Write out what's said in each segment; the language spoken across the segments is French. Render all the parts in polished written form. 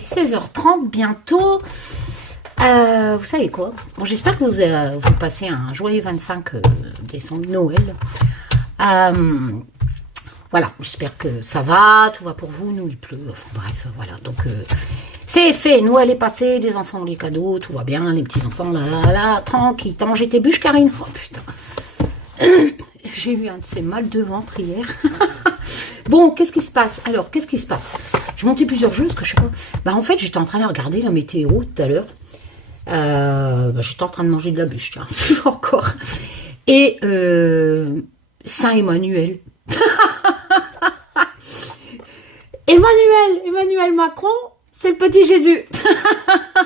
16h30 bientôt. Vous savez quoi? Bon, j'espère que vous passez un joyeux 25 décembre, Noël. Voilà, j'espère que ça va, tout va pour vous. Nous, il pleut. Enfin bref, voilà. Donc, c'est fait. Noël est passé, les enfants ont les cadeaux, tout va bien. Les petits-enfants, là, tranquille. T'as mangé tes bûches, Karine? Oh putain. J'ai eu un de ces mal de ventre hier. Bon, qu'est-ce qui se passe? Alors, qu'est-ce qui se passe? J'ai monté plusieurs jeux, parce que je sais pas. Bah, en fait, j'étais en train de regarder la météo tout à l'heure. J'étais en train de manger de la bûche, tiens, encore. Et Saint Emmanuel. Emmanuel Macron, c'est le petit Jésus.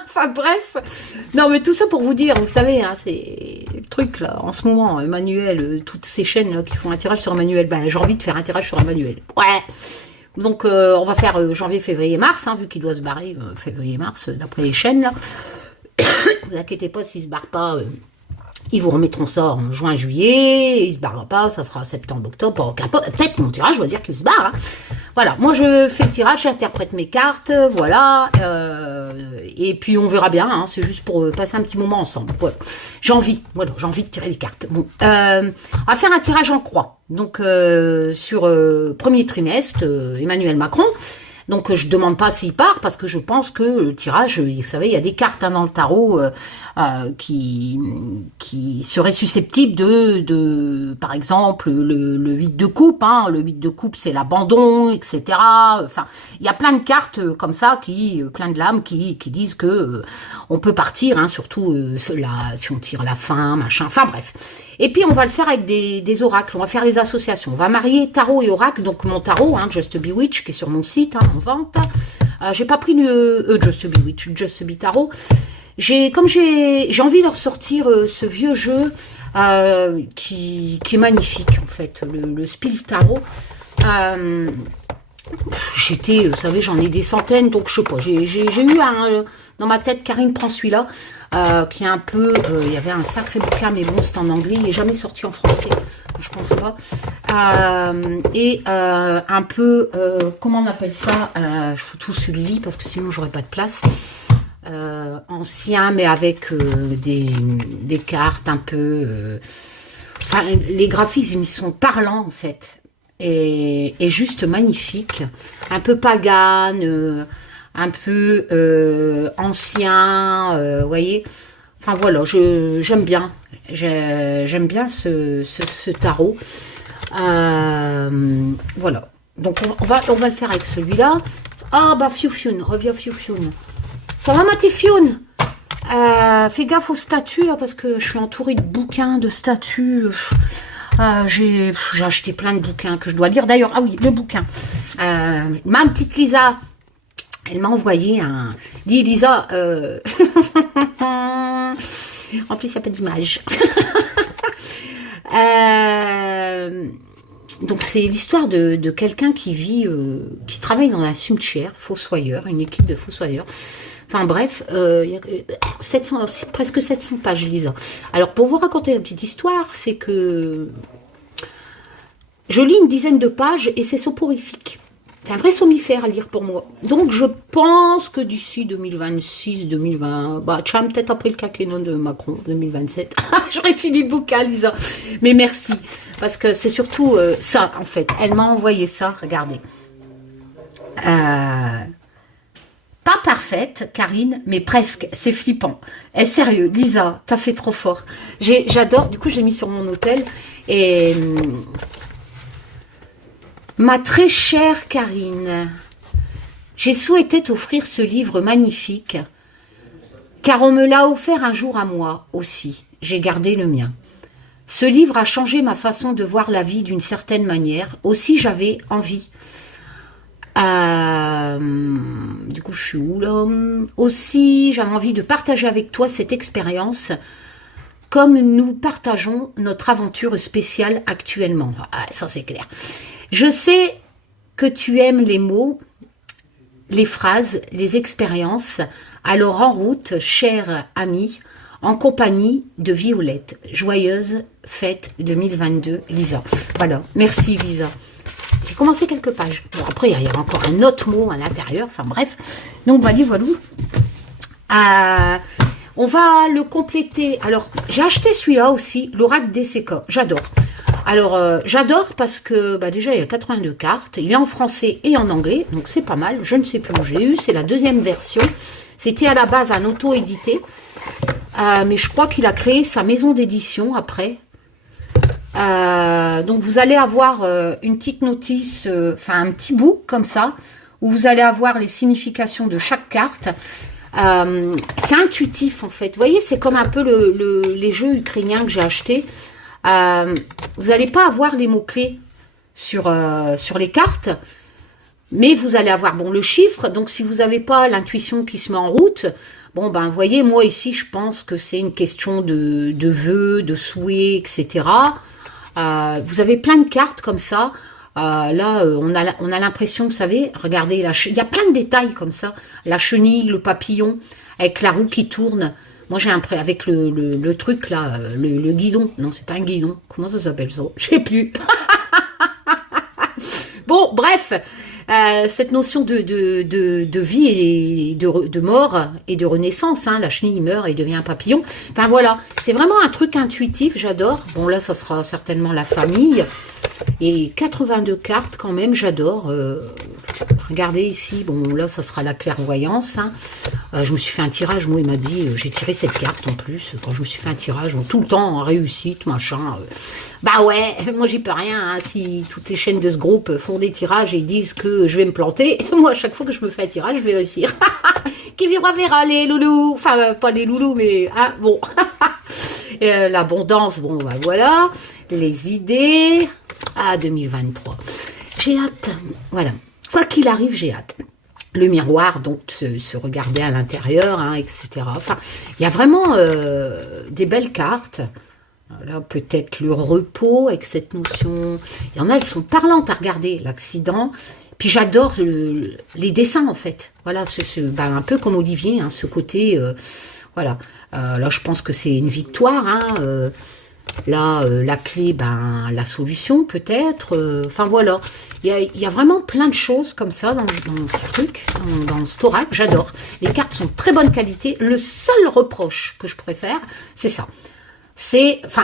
Enfin bref. Non mais tout ça pour vous dire, vous savez, hein, c'est le truc là, en ce moment, Emmanuel, toutes ces chaînes là qui font un tirage sur Emmanuel, ben, j'ai envie de faire un tirage sur Emmanuel. Ouais. Donc on va faire janvier, février, mars, hein, vu qu'il doit se barrer février-mars, d'après les chaînes là. Vous inquiétez pas, s'il se barre pas, ils vous remettront ça en juin, juillet. Il se barrera pas, ça sera septembre, octobre. Peut-être mon tirage va dire qu'il se barre. Hein. Voilà, moi je fais le tirage, j'interprète mes cartes, voilà. Et puis on verra bien. Hein, c'est juste pour passer un petit moment ensemble. Voilà, j'ai envie de tirer les cartes. Bon, on va faire un tirage en croix. Donc sur premier trimestre, Emmanuel Macron. Donc je demande pas s'il part parce que je pense que le tirage, vous savez, il y a des cartes hein, dans le tarot qui seraient susceptibles de par exemple le 8 de coupe. Hein, le 8 de coupe c'est l'abandon, etc. Enfin, il y a plein de cartes comme ça, plein de lames qui disent que on peut partir, hein, surtout si on tire la fin, machin. Enfin bref. Et puis on va le faire avec des oracles, on va faire les associations. On va marier tarot et oracle, donc mon tarot, hein, Just Be Witch, qui est sur mon site, hein, en vente. J'ai pas pris le Just Be Witch, Just Be Tarot. Comme j'ai envie de ressortir ce vieux jeu qui est magnifique en fait, le Spiel Tarot. Vous savez, j'en ai des centaines, donc je sais pas, j'ai eu dans ma tête, Karine prend celui-là, qui est un peu, il y avait un sacré bouquin, mais bon, c'est en anglais, il n'est jamais sorti en français, je pense pas, un peu, comment on appelle ça, je fous tout sur le lit, parce que sinon j'aurais pas de place, ancien, mais avec des cartes un peu, enfin, les graphismes, ils sont parlants, en fait, et juste magnifique, un peu pagane, un peu ancien, vous voyez. Enfin voilà, j'aime bien ce tarot. Voilà. Donc on va le faire avec celui-là. Ah bah Fiufioun, reviens Fiufioun. Ça va ma Fioun? Fais gaffe aux statues là parce que je suis entourée de bouquins, de statues. J'ai acheté plein de bouquins que je dois lire. D'ailleurs, ah oui, le bouquin. Ma petite Lisa. Elle m'a envoyé un... Dis Lisa, en plus il n'y a pas d'image. Donc c'est l'histoire de quelqu'un qui travaille dans un cimetière, fossoyeur, une équipe de fossoyeurs. Enfin bref, il y a 700, presque 700 pages, Lisa. Alors pour vous raconter la petite histoire, c'est que je lis une dizaine de pages et c'est soporifique. C'est un vrai somnifère à lire pour moi. Donc, je pense que d'ici 2026, 2020, bah, tiens, peut-être après le quinquennat de Macron, 2027, j'aurais fini le bouquin, Lisa. Mais merci, parce que c'est surtout ça, en fait. Elle m'a envoyé ça, regardez. Pas parfaite, Karine, mais presque. C'est flippant. Et sérieux, Lisa, t'as fait trop fort. J'adore, du coup, j'ai mis sur mon hôtel et... Ma très chère Karine, j'ai souhaité t'offrir ce livre magnifique, car on me l'a offert un jour à moi aussi. J'ai gardé le mien. Ce livre a changé ma façon de voir la vie d'une certaine manière. Aussi, j'avais envie. Du coup, je suis où là? Aussi, j'avais envie de partager avec toi cette expérience, comme nous partageons notre aventure spéciale actuellement. Ah, ça, c'est clair. Je sais que tu aimes les mots, les phrases, les expériences. Alors en route, chère amie, en compagnie de Violette. Joyeuse fête 2022, Lisa. Voilà, merci Lisa. j'ai commencé quelques pages. Bon, après, il y a encore un autre mot à l'intérieur. Enfin, bref. Donc, voilà, voilà. On va le compléter. Alors, j'ai acheté celui-là aussi, l'Oracle DCK. J'adore. Alors, j'adore parce que, déjà, il y a 82 cartes. Il est en français et en anglais, donc c'est pas mal. Je ne sais plus où j'ai eu, c'est la deuxième version. C'était à la base un auto-édité. Mais je crois qu'il a créé sa maison d'édition après. Donc, vous allez avoir une petite notice, enfin, un petit bout comme ça, où vous allez avoir les significations de chaque carte. C'est intuitif en fait, vous voyez, c'est comme un peu les jeux ukrainiens que j'ai achetés. Vous n'allez pas avoir les mots-clés sur les cartes, mais vous allez avoir le chiffre. Donc si vous n'avez pas l'intuition qui se met en route, vous voyez, moi ici je pense que c'est une question de vœux, de souhaits, etc. Vous avez plein de cartes comme ça. Là, on a l'impression, vous savez, regardez, il y a plein de détails comme ça. La chenille, le papillon, avec la roue qui tourne. Moi, j'ai l'impression, avec le truc là, le guidon. Non, c'est pas un guidon. Comment ça s'appelle ça? Je sais plus. Bon, bref, cette notion de vie et de mort et de renaissance, hein, la chenille meurt et devient un papillon. Enfin voilà, c'est vraiment un truc intuitif, j'adore. Bon là, ça sera certainement la famille. Et 82 cartes quand même, j'adore. Regardez ici, là ça sera la clairvoyance. Hein. Je me suis fait un tirage, moi il m'a dit, j'ai tiré cette carte en plus. Quand je me suis fait un tirage, tout le temps en réussite, machin. Bah ouais, moi j'y peux rien. Hein, si toutes les chaînes de ce groupe font des tirages et disent que je vais me planter, moi à chaque fois que je me fais un tirage, je vais réussir. Qui verra les loulous. Enfin, pas les loulous, mais bon. L'abondance, voilà. Les idées. 2023. J'ai hâte. Voilà. Quoi qu'il arrive, j'ai hâte. Le miroir, donc, se regarder à l'intérieur, hein, etc. Enfin, il y a vraiment des belles cartes. Là, peut-être le repos avec cette notion. Il y en a, elles sont parlantes à regarder. L'accident. Puis j'adore les dessins, en fait. Voilà, un peu comme Olivier, hein, ce côté... voilà. Là, je pense que c'est une victoire, hein, là, la clé, la solution peut-être. Enfin voilà, il y a vraiment plein de choses comme ça dans ce truc, dans ce oracle. J'adore. Les cartes sont de très bonne qualité. Le seul reproche que je préfère, c'est ça.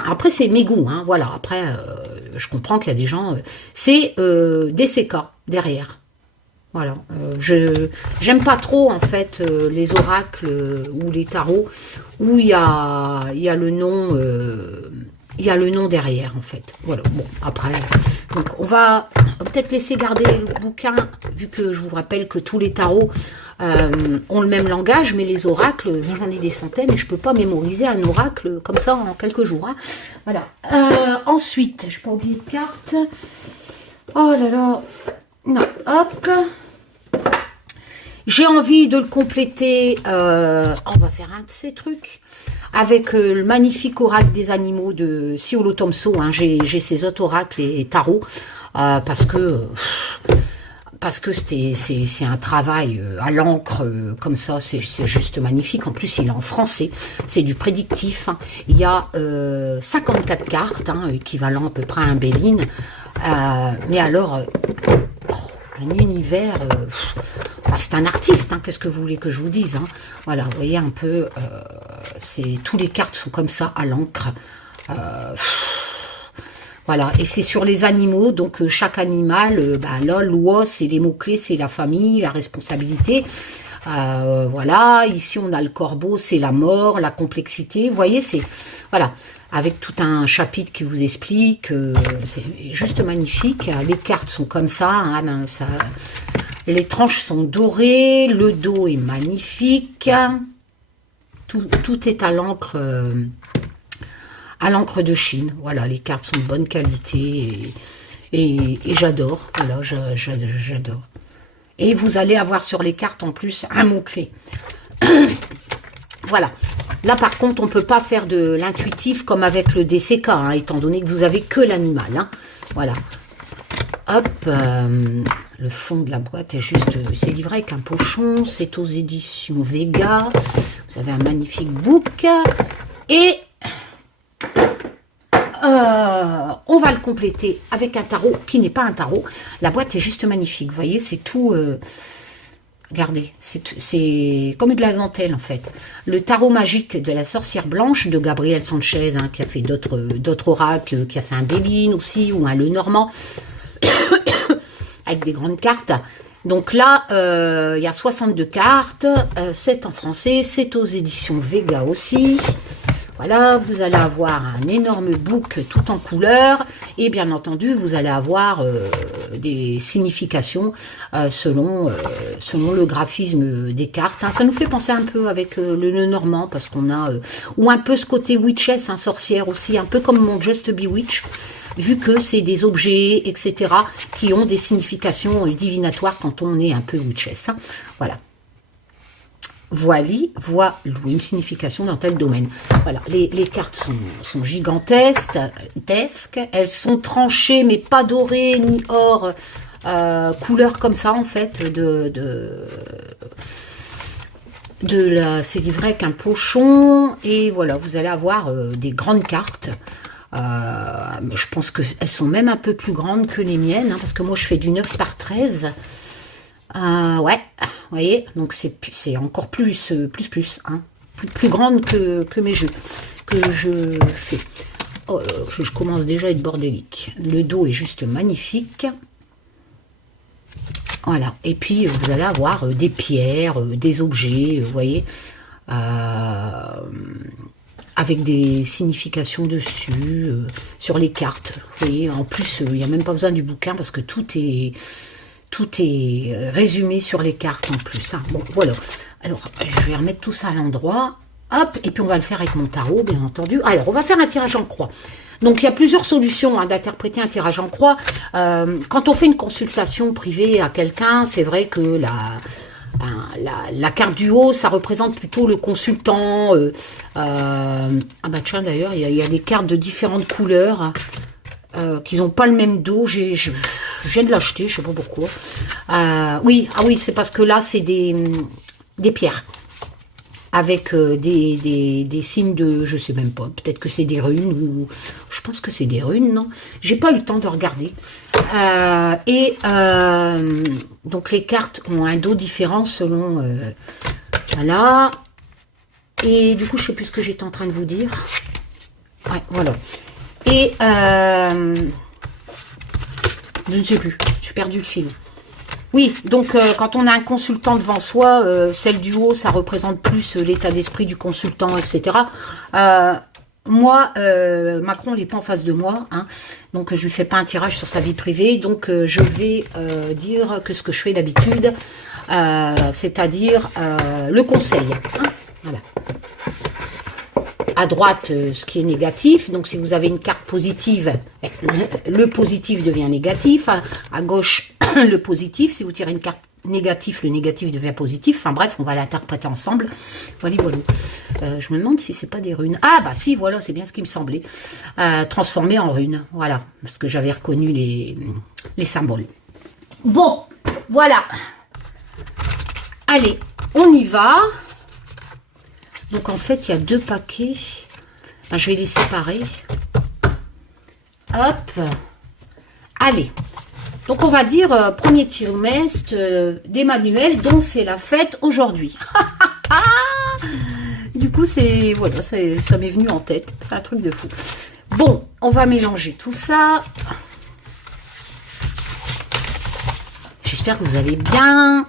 Après c'est mes goûts, hein, voilà. Après, je comprends qu'il y a des gens. C'est des CK derrière. Voilà, j'aime pas trop en fait les oracles ou les tarots où il y a le nom, derrière en fait. Voilà, bon après, donc on va peut-être laisser garder le bouquin vu que je vous rappelle que tous les tarots ont le même langage, mais les oracles, j'en ai des centaines et je peux pas mémoriser un oracle comme ça en quelques jours. Hein. Voilà. Ensuite, je n'ai pas oublié de carte. Oh là là. Non, hop. J'ai envie de le compléter. On va faire un de ces trucs avec le magnifique oracle des animaux de Siolo Tomso. Hein. J'ai ces autres oracles et tarots parce que c'est un travail à l'encre comme ça. C'est juste magnifique. En plus, il est en français. C'est du prédictif. Hein. Il y a 54 cartes, hein, équivalent à peu près à un Béline. Mais alors... un univers, c'est un artiste, hein, qu'est-ce que vous voulez que je vous dise, hein. Voilà, vous voyez un peu, tous les cartes sont comme ça, à l'encre, voilà, et c'est sur les animaux, donc chaque animal, là, l'oie, c'est les mots-clés, c'est la famille, la responsabilité, voilà, ici on a le corbeau, c'est la mort, la complexité, vous voyez, c'est, voilà, avec tout un chapitre qui vous explique, c'est juste magnifique, les cartes sont comme ça, hein, les tranches sont dorées, le dos est magnifique, tout est à l'encre de Chine, voilà, les cartes sont de bonne qualité, et j'adore, voilà, j'adore. Et vous allez avoir sur les cartes en plus un mot-clé. Voilà. Là, par contre, on ne peut pas faire de l'intuitif comme avec le DCK, hein, étant donné que vous avez que l'animal. Hein. Voilà. Hop. Le fond de la boîte est juste... c'est livré avec un pochon. C'est aux éditions Vega. Vous avez un magnifique book. Et... on va le compléter avec un tarot qui n'est pas un tarot. La boîte est juste magnifique. Vous voyez, c'est tout... regardez, c'est comme de la dentelle en fait. Le tarot magique de la sorcière blanche de Gabriel Sanchez, hein, qui a fait d'autres oracles, qui a fait un Béline aussi, ou un Lenormand, avec des grandes cartes. Donc là, il y a 62 cartes, c'est en français, c'est aux éditions Vega aussi. Voilà, vous allez avoir un énorme book tout en couleur et bien entendu, vous allez avoir des significations selon le graphisme des cartes. Hein. Ça nous fait penser un peu avec le Lenormand parce qu'on a, ou un peu ce côté witchess, hein, sorcière aussi, un peu comme mon Just Bewitch, vu que c'est des objets, etc., qui ont des significations divinatoires quand on est un peu witchess. Hein. Voilà. Voilà une signification dans tel domaine. Voilà, les cartes sont gigantesques, elles sont tranchées, mais pas dorées ni or, couleur comme ça en fait, c'est livré avec un pochon, et voilà, vous allez avoir des grandes cartes. Je pense qu'elles sont même un peu plus grandes que les miennes, hein, parce que moi je fais du 9 par 13. Ouais, vous voyez, donc c'est encore plus, hein, plus grande que mes jeux que je fais. Oh, je commence déjà à être bordélique. Le dos est juste magnifique. Voilà, et puis vous allez avoir des pierres, des objets, vous voyez, avec des significations dessus, sur les cartes. Vous voyez, en plus, il n'y a même pas besoin du bouquin parce que tout est résumé sur les cartes en plus. Hein. Bon, voilà. Alors, je vais remettre tout ça à l'endroit. Hop, et puis on va le faire avec mon tarot, bien entendu. Alors, on va faire un tirage en croix. Donc, il y a plusieurs solutions hein, d'interpréter un tirage en croix. Quand on fait une consultation privée à quelqu'un, c'est vrai que la carte du haut, ça représente plutôt le consultant. Ah bah tiens, d'ailleurs, il y a des cartes de différentes couleurs. Qui n'ont pas le même dos, je viens de l'acheter, je sais pas pourquoi. Oui, c'est parce que là, c'est des pierres. Avec des signes de, je sais même pas, peut-être que c'est des runes, ou je pense que c'est des runes, non? J'ai pas eu le temps de regarder. Donc les cartes ont un dos différent selon, voilà. Et du coup, je sais plus ce que j'étais en train de vous dire. Ouais, voilà. Et je ne sais plus, j'ai perdu le fil. Oui, donc quand on a un consultant devant soi, celle du haut, ça représente plus l'état d'esprit du consultant, etc. Moi, Macron, il n'est pas en face de moi, hein, donc je ne lui fais pas un tirage sur sa vie privée, donc je vais dire que ce que je fais d'habitude, c'est-à-dire le conseil. Hein, voilà. À droite, ce qui est négatif, donc si vous avez une carte positive, le positif devient négatif, à gauche, le positif, si vous tirez une carte négative, le négatif devient positif, enfin bref, on va l'interpréter ensemble, voilà. Je me demande si c'est pas des runes, ah bah si, voilà, c'est bien ce qui me semblait, transformé en runes, voilà, parce que j'avais reconnu les symboles. Bon, voilà, allez, on y va. Donc en fait, il y a 2 paquets. Ben, je vais les séparer. Hop. Allez. Donc on va dire premier trimestre d'Emmanuel, dont c'est la fête aujourd'hui. Du coup, c'est voilà, ça m'est venu en tête. C'est un truc de fou. Bon, on va mélanger tout ça. J'espère que vous allez bien.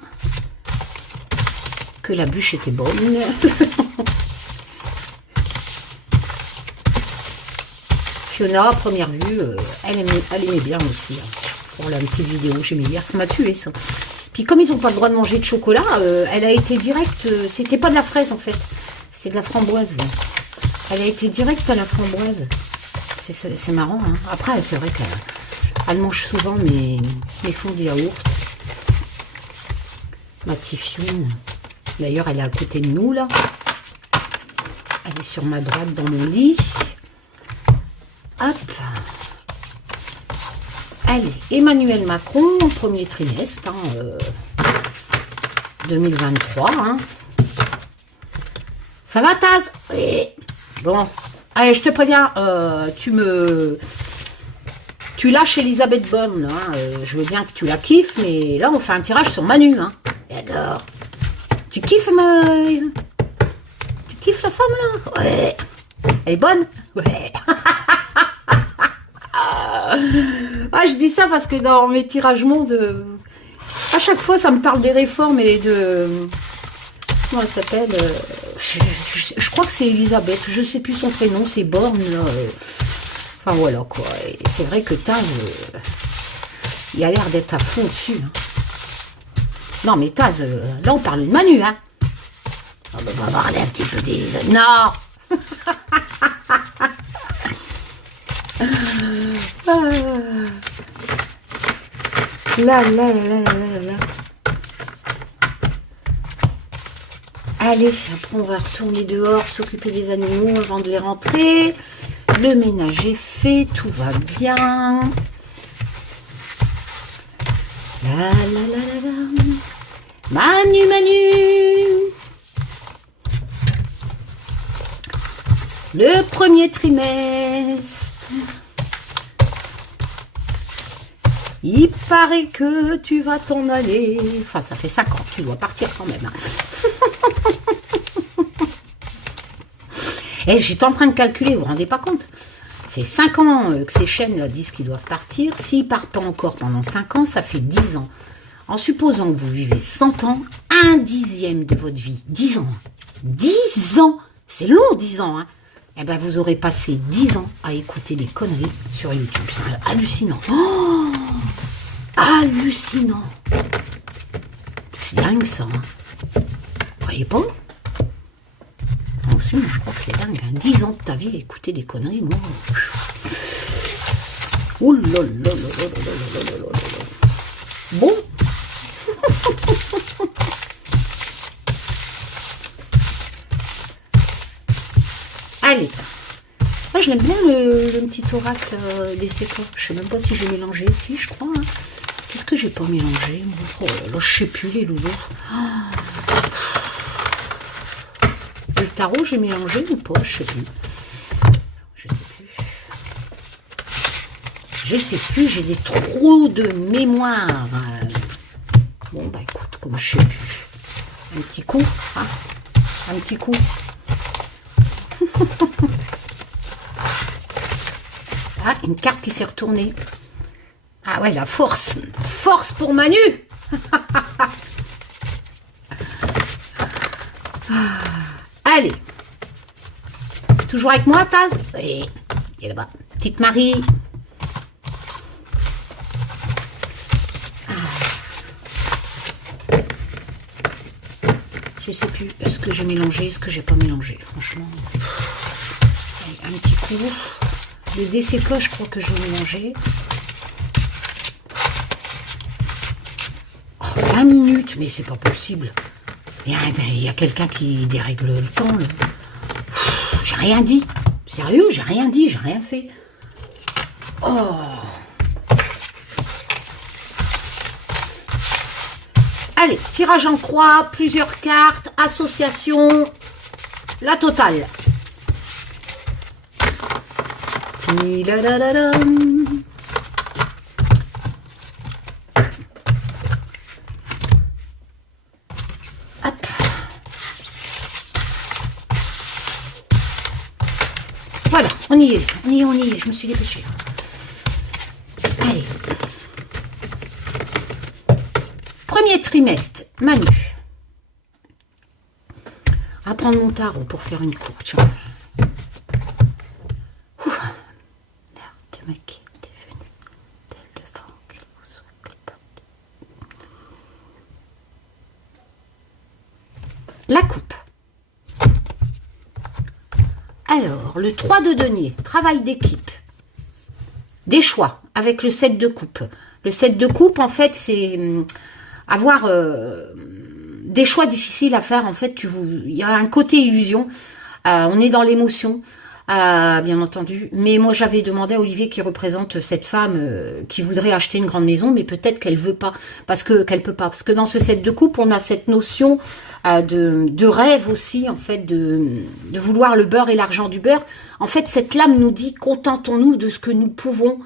Que la bûche était bonne. Fiona, à première vue, elle aimait bien aussi. Hein. Pour la petite vidéo que j'ai mis hier, ça m'a tué ça. Puis comme ils n'ont pas le droit de manger de chocolat, elle a été directe. C'était pas de la fraise en fait, c'est de la framboise. Elle a été directe à la framboise. C'est marrant. Hein. Après, c'est vrai qu'elle mange souvent mes fonds de yaourt. Ma Tifioune. D'ailleurs, elle est à côté de nous, là. Elle est sur ma droite dans mon lit. Hop. Allez, Emmanuel Macron, premier trimestre, hein, 2023. Hein. Ça va, Taz? Oui. Bon. Allez, je te préviens, tu me Tu lâches Elisabeth Borne, hein. Je veux bien que tu la kiffes, mais là, on fait un tirage sur Manu. Hein. J'adore. Tu kiffes Tu kiffes la femme, là? Ouais. Elle est bonne? Ouais. Ah, je dis ça parce que dans mes tirages monde, à chaque fois, ça me parle des réformes et de... Comment elle s'appelle je crois que c'est Elisabeth, je sais plus son prénom, c'est Borne, là. Enfin, voilà, quoi. Et c'est vrai que Taz, il a l'air d'être à fond dessus. Hein. Non, mais Taz, là, on parle de Manu, hein. On va parler un petit peu des... Non. Là. Allez, après on va retourner dehors, s'occuper des animaux avant de les rentrer. Le ménage est fait, tout va bien. La. Manu. Le premier trimestre. Il paraît que tu vas t'en aller. Enfin, ça fait 5 ans, tu dois partir quand même. Hein. Et j'étais en train de calculer, vous vous rendez pas compte? Ça fait 5 ans que ces chaînes-là disent qu'ils doivent partir. S'ils partent pas encore pendant 5 ans, ça fait 10 ans. En supposant que vous vivez 100 ans, 1/10 de votre vie. 10 ans. 10 ans. C'est long, 10 ans. Hein. Eh ben, vous aurez passé 10 ans à écouter des conneries sur YouTube. C'est hallucinant. Oh, hallucinant. C'est dingue, ça. Hein. Vous croyez pas? Moi, je crois que c'est dingue. Hein. 10 ans de ta vie à écouter des conneries, moi. Ouh là là là là là là là. Bon. Allez. Ah, je l'aime bien le petit oracle des séquoias. Je sais même pas si j'ai mélangé. Si, je crois. Hein. Qu'est-ce que j'ai pas mélangé? Oh là là, je sais plus les loulous. Oh. Le tarot, j'ai mélangé ou pas? Je sais plus. Je sais plus, j'ai des trous de mémoire. Bon, bah écoute, comme je sais plus. Un petit coup, hein? Un petit coup. Ah, une carte qui s'est retournée. Ah ouais, la force. Force pour Manu. Allez. Toujours avec moi, Taz? Oui. Et là-bas. Petite Marie. Je sais plus ce que j'ai mélangé, ce que j'ai pas mélangé. Franchement. Allez, un petit coup. Le DCK, je crois que je vais mélanger. Oh, 20 minutes, mais c'est pas possible. Il y a quelqu'un qui dérègle le temps. J'ai rien dit. Sérieux, j'ai rien dit, j'ai rien fait. Oh. Allez, tirage en croix, plusieurs cartes, association, la totale. Hop. Voilà, on y est, je me suis dépêchée. Allez. Premier trimestre, Manu. On va prendre mon tarot pour faire une coupe, tiens. La coupe. Alors, le 3 de denier, travail d'équipe. Des choix avec le 7 de coupe. Le 7 de coupe, en fait, c'est avoir des choix difficiles à faire. En fait, il y a un côté illusion. On est dans l'émotion, bien entendu. Mais moi, j'avais demandé à Olivier, qui représente cette femme qui voudrait acheter une grande maison, mais peut-être qu'elle veut pas, qu'elle peut pas. Parce que dans ce 7 de coupe, on a cette notion de rêve aussi, en fait, de vouloir le beurre et l'argent du beurre. En fait, cette lame nous dit, contentons-nous de ce que nous pouvons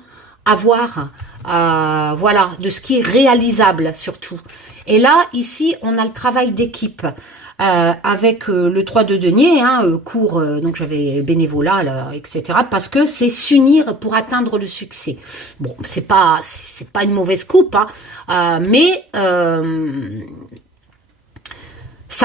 avoir, voilà, de ce qui est réalisable surtout. Et là, ici, on a le travail d'équipe. Avec le 3 de denier, cours, donc j'avais bénévolat, là, etc. Parce que c'est s'unir pour atteindre le succès. Bon, c'est pas une mauvaise coupe, mais ça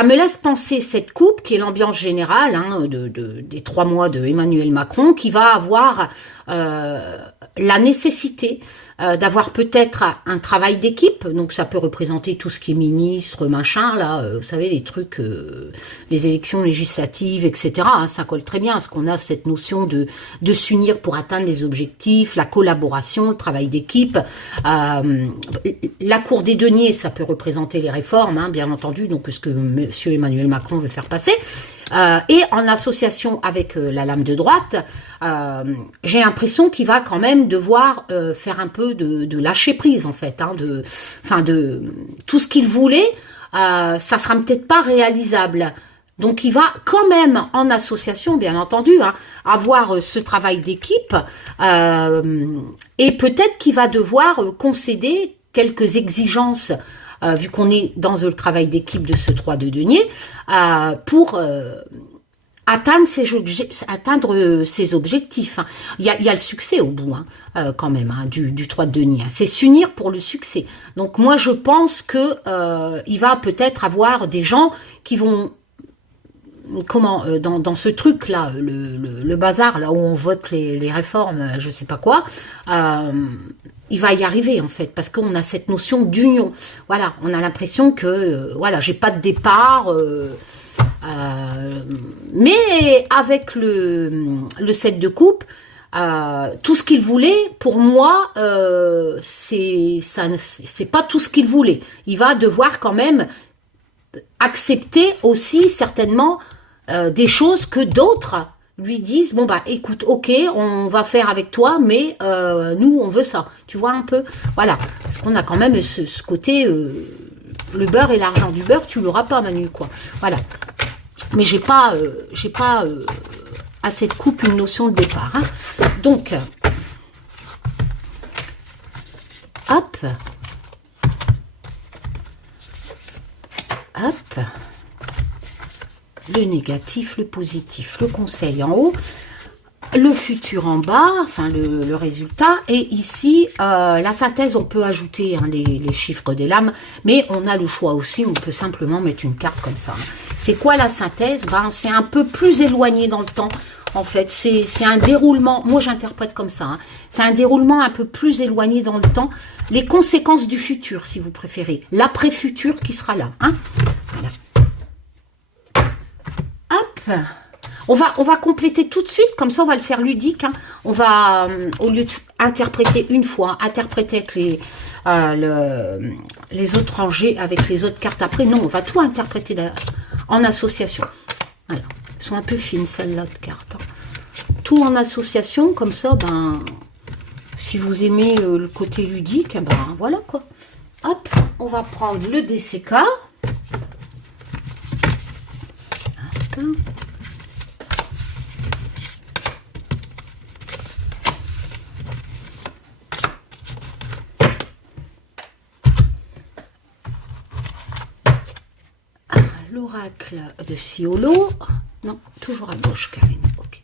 me laisse penser cette coupe, qui est l'ambiance générale des 3 mois de Emmanuel Macron, qui va avoir la nécessité d'avoir peut-être un travail d'équipe. Donc ça peut représenter tout ce qui est ministre, machin, là, vous savez, les trucs, les élections législatives, etc. Ça colle très bien à ce qu'on a, cette notion de s'unir pour atteindre les objectifs, la collaboration, le travail d'équipe. La cour des deniers, ça peut représenter les réformes, bien entendu, donc ce que monsieur Emmanuel Macron veut faire passer. Et en association avec la lame de droite, j'ai l'impression qu'il va quand même devoir faire un peu de lâcher prise, en fait, de tout ce qu'il voulait, ça sera peut-être pas réalisable. Donc il va quand même, en association, bien entendu, avoir ce travail d'équipe, et peut-être qu'il va devoir concéder quelques exigences, vu qu'on est dans le travail d'équipe de ce 3 de denier, pour atteindre ses objectifs. Il y a le succès au bout, quand même, du 3 de denier. C'est s'unir pour le succès. Donc moi, je pense que il va peut-être avoir des gens qui vont, dans ce truc-là, le bazar, là où on vote les réformes, je sais pas quoi, il va y arriver, en fait, parce qu'on a cette notion d'union. Voilà, on a l'impression que, voilà, j'ai pas de départ, mais avec le 7 de coupe, tout ce qu'il voulait, pour moi, c'est pas tout ce qu'il voulait. Il va devoir quand même accepter aussi, certainement, des choses que d'autres lui disent, bon bah écoute, ok, on va faire avec toi, mais nous on veut ça, tu vois un peu, voilà, parce qu'on a quand même ce côté, le beurre et l'argent du beurre, tu l'auras pas, Manu, quoi, voilà. Mais j'ai pas à cette coupe une notion de départ, donc hop, le négatif, le positif, le conseil en haut, le futur en bas, enfin le résultat, et ici, la synthèse, on peut ajouter les chiffres des lames, mais on a le choix aussi, on peut simplement mettre une carte comme ça. C'est quoi la synthèse? C'est un peu plus éloigné dans le temps, en fait, c'est un déroulement, moi j'interprète comme ça, c'est un déroulement un peu plus éloigné dans le temps, les conséquences du futur, si vous préférez, l'après-futur qui sera là, voilà. Hop, on va compléter tout de suite, comme ça on va le faire ludique. On va, au lieu d'interpréter une fois, interpréter avec les autres rangées, avec les autres cartes après. Non, on va tout interpréter en association. Voilà, elles sont un peu fines celles-là de cartes. Tout en association, comme ça, si vous aimez le côté ludique, voilà quoi. Hop, on va prendre le DCK. L'oracle de Siolo. Non, toujours à gauche, Karine. Ok.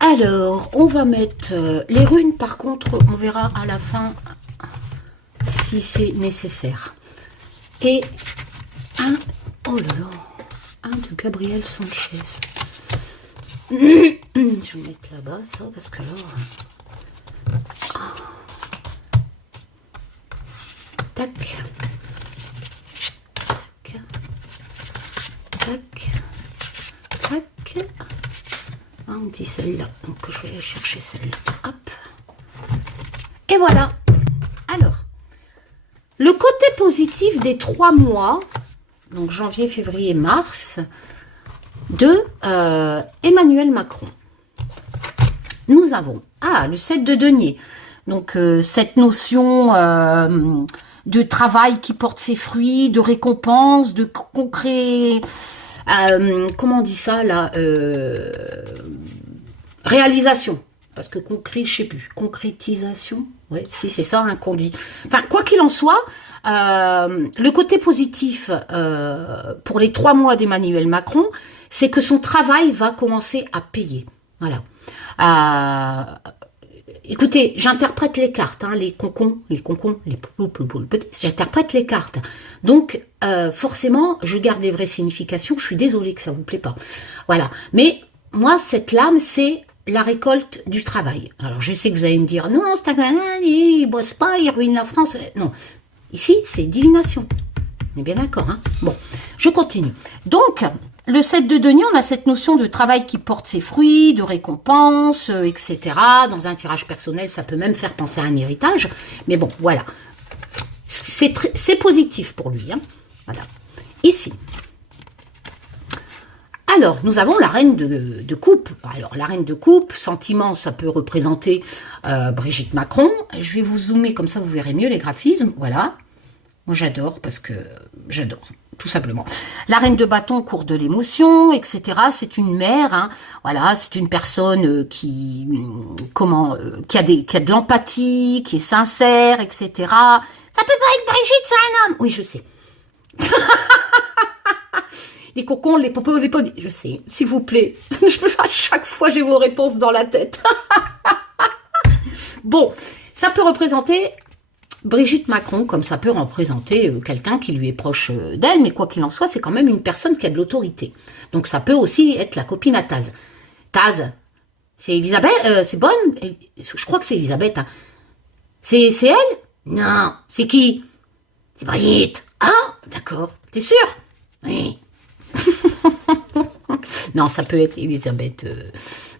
Alors, on va mettre les runes, par contre, on verra à la fin si c'est nécessaire. Et oh là là, un de Gabriel Sanchez. Je vais mettre là-bas, ça, parce que là... Tac. Tac. Tac. Tac. On dit celle-là, donc je vais aller chercher celle-là. Hop. Et voilà. Alors, le côté positif des 3 mois, donc janvier, février, mars, de Emmanuel Macron. Nous avons le 7 de denier. Donc cette notion de travail qui porte ses fruits, de récompenses, de concret... comment on dit ça, là réalisation. Parce que concret, je sais plus. Concrétisation. Ouais, si c'est ça hein, qu'on dit. Enfin, quoi qu'il en soit, le côté positif pour les 3 mois d'Emmanuel Macron, c'est que son travail va commencer à payer. Voilà. Écoutez, j'interprète les cartes, hein, les concons, j'interprète les cartes. Donc, forcément, je garde les vraies significations. Je suis désolée que ça vous plaît pas. Voilà. Mais moi, cette lame, c'est la récolte du travail. Alors, je sais que vous allez me dire, non, c'est un il bosse pas, il ruine la France. Non. Ici, c'est divination. On est bien d'accord, hein? Bon, je continue. Donc, le 7 de denier, on a cette notion de travail qui porte ses fruits, de récompense, etc. Dans un tirage personnel, ça peut même faire penser à un héritage. Mais bon, voilà. C'est positif pour lui. Hein. Voilà. Ici. Alors, nous avons la reine de coupe. Alors, la reine de coupe, sentiment, ça peut représenter Brigitte Macron. Je vais vous zoomer, comme ça vous verrez mieux les graphismes. Voilà. Moi, j'adore parce que j'adore. Tout simplement. La reine de bâton, court de l'émotion, etc. C'est une mère, hein. Voilà, c'est une personne qui a de l'empathie, qui est sincère, etc. Ça peut pas être Brigitte, c'est un homme. Oui, je sais. Les cocons, les popos, les podis. Je sais, s'il vous plaît. À chaque fois, j'ai vos réponses dans la tête. Bon, ça peut représenter Brigitte Macron, comme ça peut représenter quelqu'un qui lui est proche d'elle, mais quoi qu'il en soit, c'est quand même une personne qui a de l'autorité. Donc ça peut aussi être la copine à Taz. Taz, c'est Elisabeth, c'est bonne. Je crois que c'est Elisabeth. Hein. C'est elle? Non, c'est qui? C'est Brigitte. Ah, d'accord. T'es sûre? Oui. Non, ça peut être Elisabeth,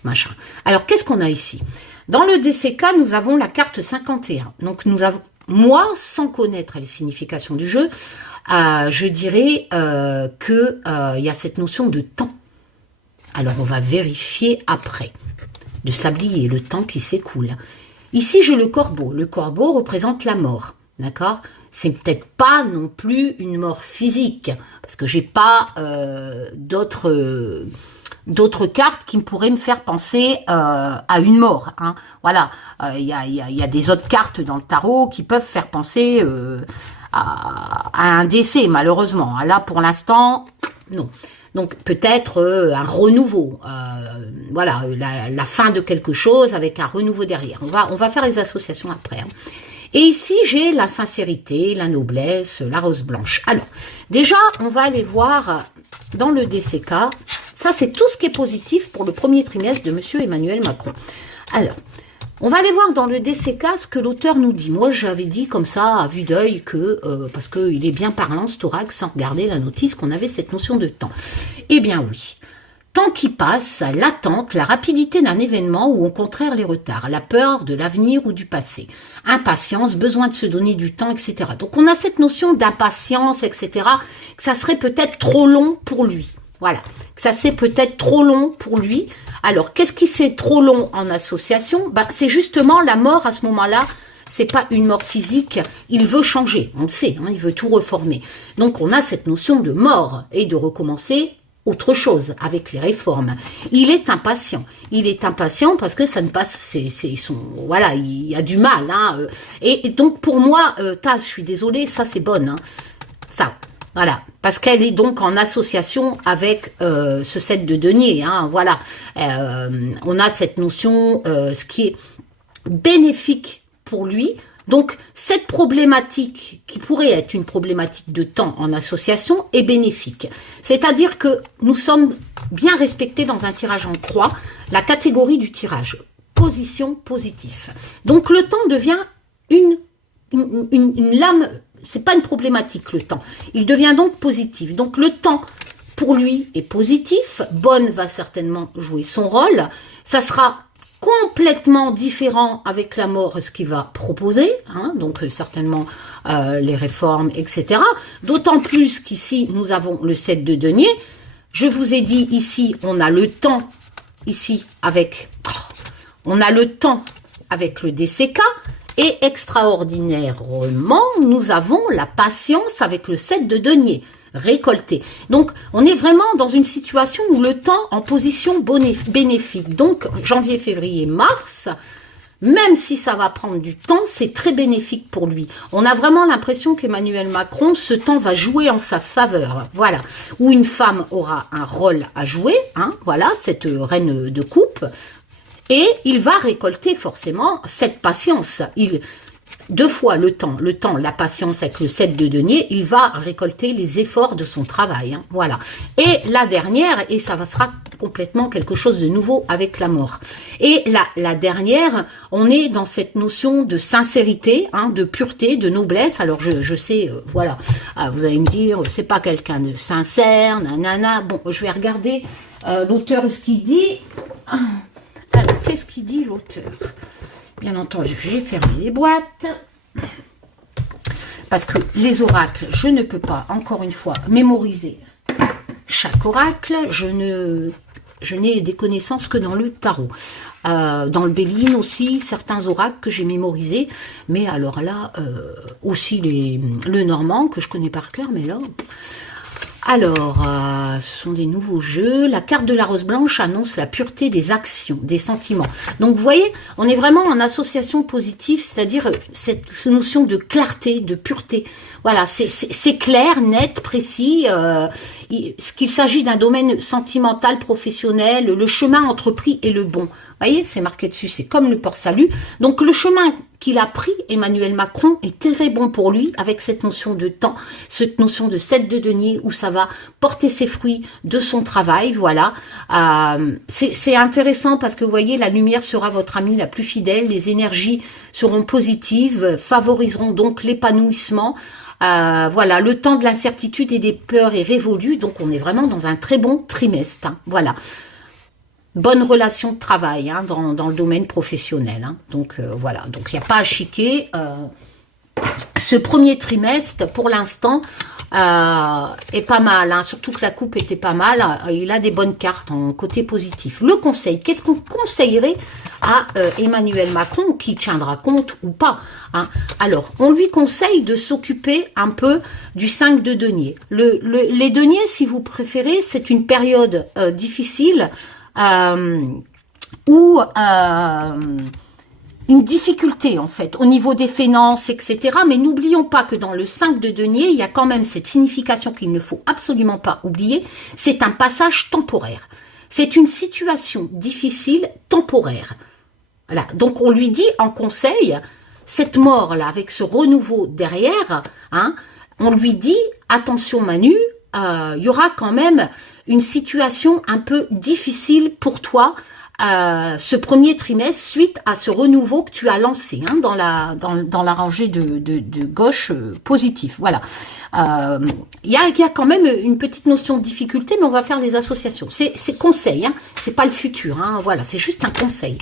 machin. Alors, qu'est-ce qu'on a ici? Dans le DCK, nous avons la carte 51. Donc, nous avons, moi, sans connaître les significations du jeu, je dirais que il y a cette notion de temps. Alors, on va vérifier après. De sablier, le temps qui s'écoule. Ici, j'ai le corbeau. Le corbeau représente la mort. D'accord? C'est peut-être pas non plus une mort physique, parce que j'ai pas d'autres cartes qui pourraient me faire penser à une mort. Hein. Voilà, il y a des autres cartes dans le tarot qui peuvent faire penser à un décès, malheureusement. Là, pour l'instant, non. Donc peut-être un renouveau, voilà, la fin de quelque chose avec un renouveau derrière. On va faire les associations après. Hein. Et ici, j'ai la sincérité, la noblesse, la rose blanche. Alors, déjà, on va aller voir dans le DCK. Ça, c'est tout ce qui est positif pour le premier trimestre de Monsieur Emmanuel Macron. Alors, on va aller voir dans le DCK ce que l'auteur nous dit. Moi, j'avais dit comme ça, à vue d'œil, que parce qu'il est bien parlant, ce thorax, sans regarder la notice, qu'on avait cette notion de temps. Eh bien oui. Temps qui passe, l'attente, la rapidité d'un événement ou au contraire les retards, la peur de l'avenir ou du passé, impatience, besoin de se donner du temps, etc. Donc on a cette notion d'impatience, etc., que ça serait peut-être trop long pour lui. Voilà, que ça c'est peut-être trop long pour lui. Alors qu'est-ce qui c'est trop long en association? Ben, c'est justement la mort à ce moment-là. C'est pas une mort physique, il veut changer, on le sait, hein, il veut tout reformer. Donc on a cette notion de mort et de recommencer autre chose avec les réformes. Il est impatient. Il est impatient parce que ça ne passe, voilà, il y a du mal. Hein, et donc pour moi, Taz, je suis désolée, ça c'est bonne. Hein, ça, voilà, parce qu'elle est donc en association avec ce 7 de denier. Hein, voilà, on a cette notion, ce qui est bénéfique pour lui. Donc, cette problématique, qui pourrait être une problématique de temps en association, est bénéfique. C'est-à-dire que nous sommes bien respectés dans un tirage en croix, la catégorie du tirage, position positive. Donc, le temps devient une lame, c'est pas une problématique, le temps. Il devient donc positif. Donc, le temps, pour lui, est positif. Bonne va certainement jouer son rôle. Ça sera complètement différent avec la mort, ce qu'il va proposer, hein, donc certainement les réformes, etc. D'autant plus qu'ici, nous avons le 7 de denier. Je vous ai dit, ici, on a le temps, ici, avec... on a le temps avec le DCK, Et extraordinairement, nous avons la patience avec le 7 de denier, récolté. Donc, on est vraiment dans une situation où le temps en position bénéfique. Donc, janvier, février, mars, même si ça va prendre du temps, c'est très bénéfique pour lui. On a vraiment l'impression qu'Emmanuel Macron, ce temps va jouer en sa faveur. Voilà. Où une femme aura un rôle à jouer, hein, voilà, cette reine de coupe. Et il va récolter forcément cette patience. Deux fois le temps, la patience avec le 7 de denier, il va récolter les efforts de son travail. Hein, voilà. Et la dernière, et ça sera complètement quelque chose de nouveau avec la mort. Et la dernière, on est dans cette notion de sincérité, hein, de pureté, de noblesse. Alors je sais, voilà, vous allez me dire, c'est pas quelqu'un de sincère, nanana. Bon, je vais regarder l'auteur ce qu'il dit. Alors, qu'est-ce qu'il dit l'auteur ? Bien entendu, j'ai fermé les boîtes. Parce que les oracles, je ne peux pas, encore une fois, mémoriser chaque oracle. Je n'ai des connaissances que dans le tarot. Dans le Béline aussi, certains oracles que j'ai mémorisés. Mais alors là, aussi le normand, que je connais par cœur, mais là... Alors, ce sont des nouveaux jeux. La carte de la rose blanche annonce la pureté des actions, des sentiments. Donc, vous voyez, on est vraiment en association positive, c'est-à-dire cette notion de clarté, de pureté. Voilà, c'est clair, net, précis. Qu'il s'agit d'un domaine sentimental, professionnel, le chemin entrepris est le bon. Vous voyez, c'est marqué dessus, c'est comme le port-salut. Donc, le chemin qu'il a pris, Emmanuel Macron, est très bon pour lui, avec cette notion de temps, cette notion de 7 de denier, où ça va porter ses fruits de son travail, voilà. C'est intéressant parce que, vous voyez, la lumière sera votre amie la plus fidèle, les énergies seront positives, favoriseront donc l'épanouissement. Voilà, le temps de l'incertitude et des peurs est révolu, donc on est vraiment dans un très bon trimestre, hein, voilà. Bonne relation de travail, hein, dans le domaine professionnel, hein. Donc voilà, donc il n'y a pas à chiquer. Ce premier trimestre, pour l'instant, est pas mal, hein, surtout que la coupe était pas mal. Il a des bonnes cartes en côté positif. Le conseil, qu'est-ce qu'on conseillerait à Emmanuel Macron, qui tiendra compte ou pas, hein? Alors, on lui conseille de s'occuper un peu du 5 de denier. Les deniers, si vous préférez, c'est une période difficile, où une difficulté en fait au niveau des finances, etc. Mais n'oublions pas que dans le 5 de denier, il y a quand même cette signification qu'il ne faut absolument pas oublier, c'est un passage temporaire. C'est une situation difficile temporaire. Voilà. Donc on lui dit en conseil, cette mort-là, avec ce renouveau derrière, hein, on lui dit, attention Manu, il y aura quand même une situation un peu difficile pour toi ce premier trimestre suite à ce renouveau que tu as lancé, hein, dans la rangée de gauche positif. Voilà. Il y a quand même une petite notion de difficulté, mais on va faire les associations. C'est conseil, hein, c'est pas le futur, hein, voilà, c'est juste un conseil.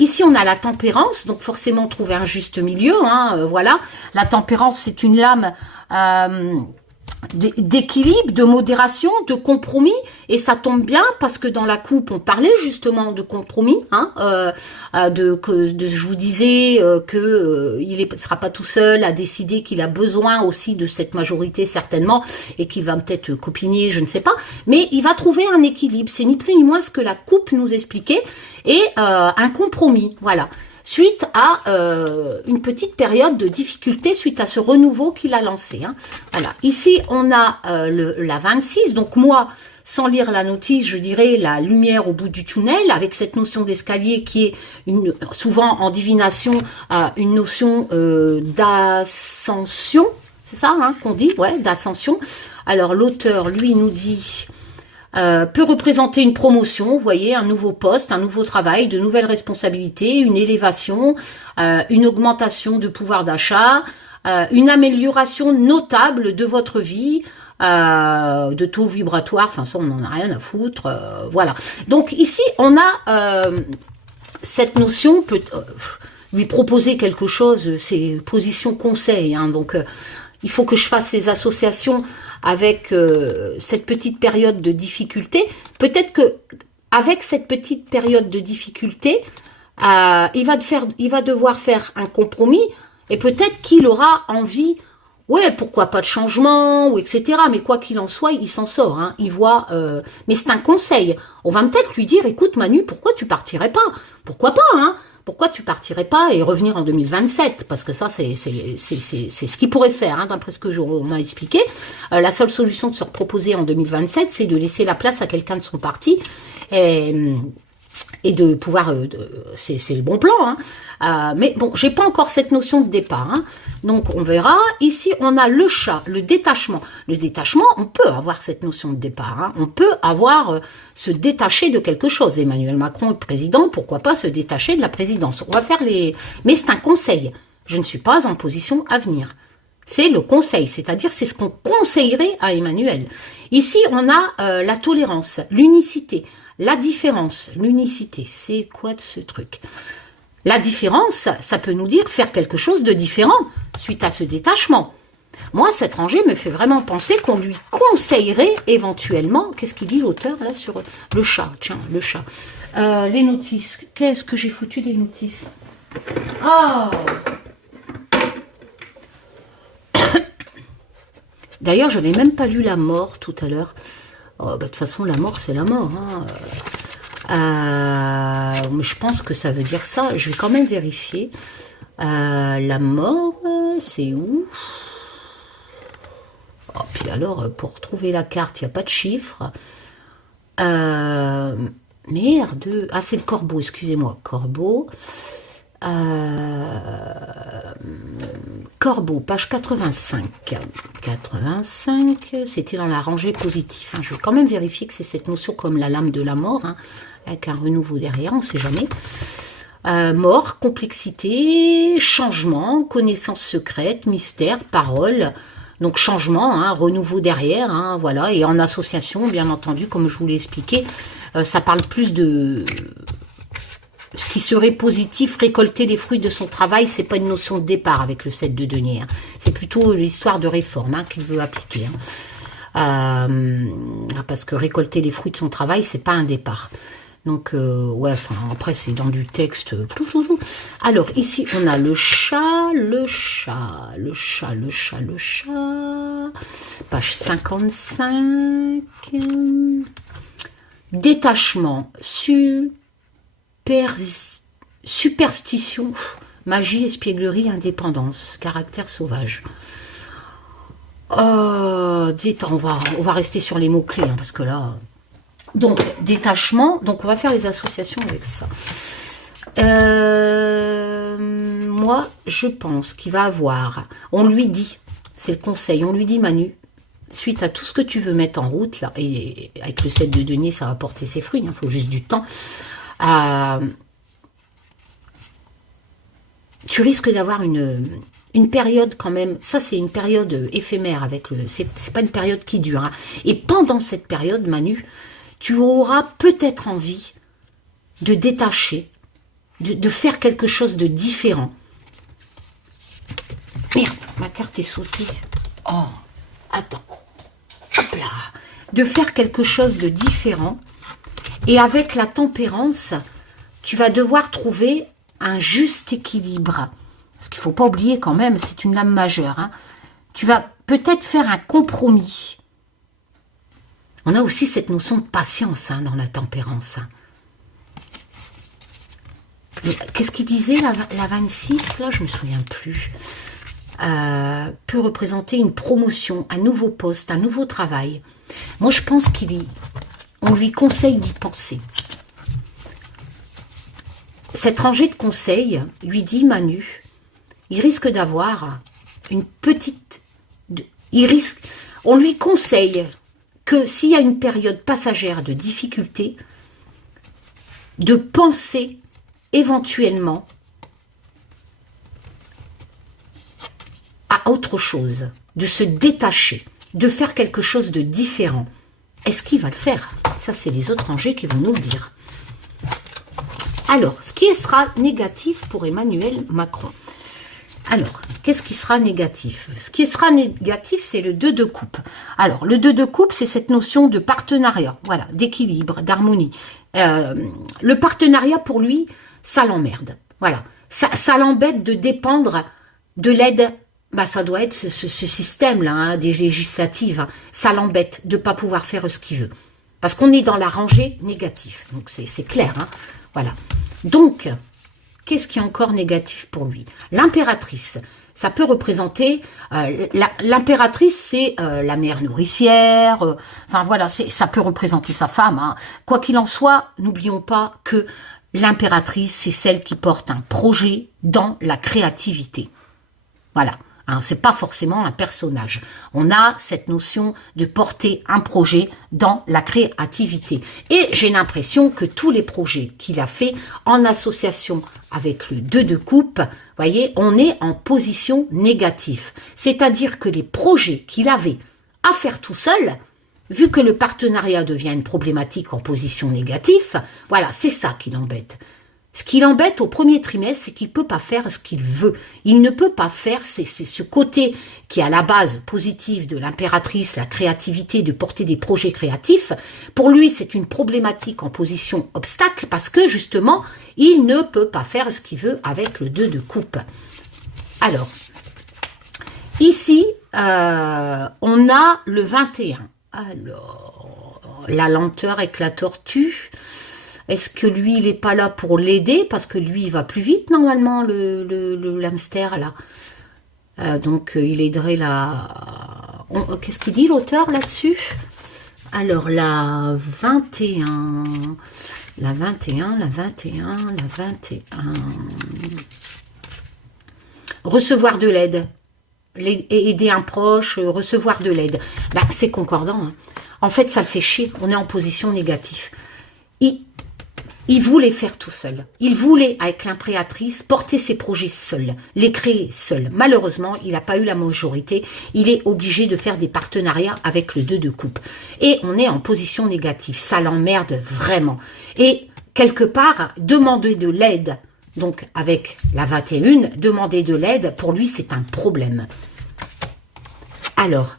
Ici on a la tempérance, donc forcément trouver un juste milieu, hein, voilà. La tempérance, c'est une lame d'équilibre, de modération, de compromis, et ça tombe bien parce que dans la coupe on parlait justement de compromis, hein, je vous disais il ne sera pas tout seul à décider, qu'il a besoin aussi de cette majorité certainement, et qu'il va peut-être copiner, je ne sais pas, mais il va trouver un équilibre, c'est ni plus ni moins ce que la coupe nous expliquait, et un compromis, voilà. Suite à une petite période de difficulté, suite à ce renouveau qu'il a lancé, hein. Voilà. Ici, on a la 26, donc moi, sans lire la notice, je dirais la lumière au bout du tunnel, avec cette notion d'escalier qui est souvent en divination une notion d'ascension, c'est ça, hein, qu'on dit, ouais, d'ascension. Alors l'auteur, lui, nous dit... peut représenter une promotion, vous voyez, un nouveau poste, un nouveau travail, de nouvelles responsabilités, une élévation, une augmentation de pouvoir d'achat, une amélioration notable de votre vie, de taux vibratoire, enfin ça on n'en a rien à foutre, voilà. Donc ici on a cette notion, peut lui proposer quelque chose, c'est position conseil, hein, donc il faut que je fasse ces associations avec cette petite période de difficulté. Peut-être que avec cette petite période de difficulté, il va devoir faire un compromis et peut-être qu'il aura envie, ouais, pourquoi pas de changement ou etc. Mais quoi qu'il en soit, il s'en sort. Hein. Il voit, mais c'est un conseil. On va peut-être lui dire, écoute Manu, pourquoi tu partirais pas? Pourquoi pas, hein? Pourquoi tu partirais pas et revenir en 2027? Parce que ça, c'est ce qu'il pourrait faire, hein, d'après ce que on m'a expliqué. La seule solution de se reproposer en 2027, c'est de laisser la place à quelqu'un de son parti et de pouvoir, c'est le bon plan, hein. Mais bon, j'ai pas encore cette notion de départ, hein. Donc on verra. Ici, on a le chat, le détachement. Le détachement, on peut avoir cette notion de départ, hein. On peut avoir se détacher de quelque chose. Emmanuel Macron est président, pourquoi pas se détacher de la présidence. On va faire mais c'est un conseil. Je ne suis pas en position à venir. C'est le conseil, c'est-à-dire c'est ce qu'on conseillerait à Emmanuel. Ici, on a la tolérance, l'unicité. La différence, l'unicité, c'est quoi de ce truc? La différence, ça peut nous dire faire quelque chose de différent suite à ce détachement. Moi, cet rangé me fait vraiment penser qu'on lui conseillerait éventuellement, qu'est-ce qu'il dit l'auteur là sur le chat, tiens, le chat. Les notices, qu'est-ce que j'ai foutu des notices? Ah! D'ailleurs, j'avais même pas lu la mort tout à l'heure. Oh, bah, de toute façon, la mort, c'est la mort. Hein. Mais je pense que ça veut dire ça. Je vais quand même vérifier. La mort, c'est où? Oh, puis alors, pour retrouver la carte, il n'y a pas de chiffre. Merde. Ah, c'est le corbeau, excusez-moi. Corbeau. Corbeau, page 85. 85, c'était dans la rangée positive. Hein. Je vais quand même vérifier que c'est cette notion comme la lame de la mort, hein, avec un renouveau derrière, on ne sait jamais. Mort, complexité, changement, connaissance secrète, mystère, parole. Donc changement, hein, renouveau derrière, hein, voilà. Et en association, bien entendu, comme je vous l'ai expliqué, ça parle plus de... Ce qui serait positif, récolter les fruits de son travail, c'est pas une notion de départ avec le 7 de denier. Hein. C'est plutôt l'histoire de réforme, hein, qu'il veut appliquer. Hein. Parce que récolter les fruits de son travail, c'est pas un départ. Donc, ouais, enfin, après, c'est dans du texte. Alors, ici, on a le chat, page 55. Détachement, superstition, magie, espièglerie, indépendance, caractère sauvage. Dites, on va rester sur les mots-clés, hein, parce que là... Donc, détachement, donc on va faire les associations avec ça. Moi, je pense qu'il va avoir... On lui dit, c'est le conseil, on lui dit, Manu, suite à tout ce que tu veux mettre en route, là, et avec le 7 de denier, ça va porter ses fruits, il faut juste du temps. Tu risques d'avoir une période quand même, ça c'est une période éphémère, avec c'est pas une période qui dure. Hein. Et pendant cette période, Manu, tu auras peut-être envie de détacher, de faire quelque chose de différent. Merde, ma carte est sautée. Oh, attends. Hop là. De faire quelque chose de différent. Et avec la tempérance, tu vas devoir trouver un juste équilibre. Parce qu'il ne faut pas oublier quand même, c'est une lame majeure. Hein. Tu vas peut-être faire un compromis. On a aussi cette notion de patience, hein, dans la tempérance. Hein. Qu'est-ce qu'il disait, la 26, là, je ne me souviens plus. Peut représenter une promotion, un nouveau poste, un nouveau travail. Moi, je pense qu'on lui conseille d'y penser. Cette rangée de conseils lui dit, Manu, il risque d'avoir une petite... On lui conseille que s'il y a une période passagère de difficulté, de penser éventuellement à autre chose, de se détacher, de faire quelque chose de différent. Est-ce qu'il va le faire? Ça, c'est les autres rangées qui vont nous le dire. Alors, ce qui sera négatif pour Emmanuel Macron. Alors, qu'est-ce qui sera négatif? Ce qui sera négatif, c'est le 2 de coupe. Alors, le 2 de coupe, c'est cette notion de partenariat, voilà, d'équilibre, d'harmonie. Le partenariat, pour lui, ça l'emmerde. Voilà. Ça l'embête de dépendre de l'aide. Bah, ça doit être ce système-là, hein, des législatives. Hein. Ça l'embête de ne pas pouvoir faire ce qu'il veut. Parce qu'on est dans la rangée négative. Donc, c'est clair. Hein. Voilà. Donc, qu'est-ce qui est encore négatif pour lui? L'impératrice. Ça peut représenter... l'impératrice, c'est la mère nourricière. Enfin, voilà, ça peut représenter sa femme. Hein. Quoi qu'il en soit, n'oublions pas que l'impératrice, c'est celle qui porte un projet dans la créativité. Voilà. Hein, c'est pas forcément un personnage. On a cette notion de porter un projet dans la créativité. Et j'ai l'impression que tous les projets qu'il a fait en association avec le 2 de coupe, voyez, on est en position négative. C'est-à-dire que les projets qu'il avait à faire tout seul, vu que le partenariat devient une problématique en position négative, voilà, c'est ça qui l'embête. Ce qui l'embête au premier trimestre, c'est qu'il ne peut pas faire ce qu'il veut. Il ne peut pas faire, c'est ce côté qui est à la base positive de l'impératrice, la créativité, de porter des projets créatifs. Pour lui, c'est une problématique en position obstacle parce que justement, il ne peut pas faire ce qu'il veut avec le 2 de coupe. Alors, ici, on a le 21. Alors, la lenteur avec la tortue... Est-ce que lui, il n'est pas là pour l'aider? Parce que lui, il va plus vite, normalement, le hamster, là. Donc, il aiderait la... Qu'est-ce qu'il dit, l'auteur, là-dessus? Alors, la 21... La 21, la 21, la 21... Recevoir de l'aide. Aider un proche, recevoir de l'aide. Ben, c'est concordant. Hein. En fait, ça le fait chier. On est en position négative. Il voulait faire tout seul. Il voulait, avec l'impératrice, porter ses projets seul, les créer seul. Malheureusement, il n'a pas eu la majorité. Il est obligé de faire des partenariats avec le 2 de coupe. Et on est en position négative. Ça l'emmerde vraiment. Et quelque part, demander de l'aide, donc avec la 21, demander de l'aide, pour lui, c'est un problème. Alors,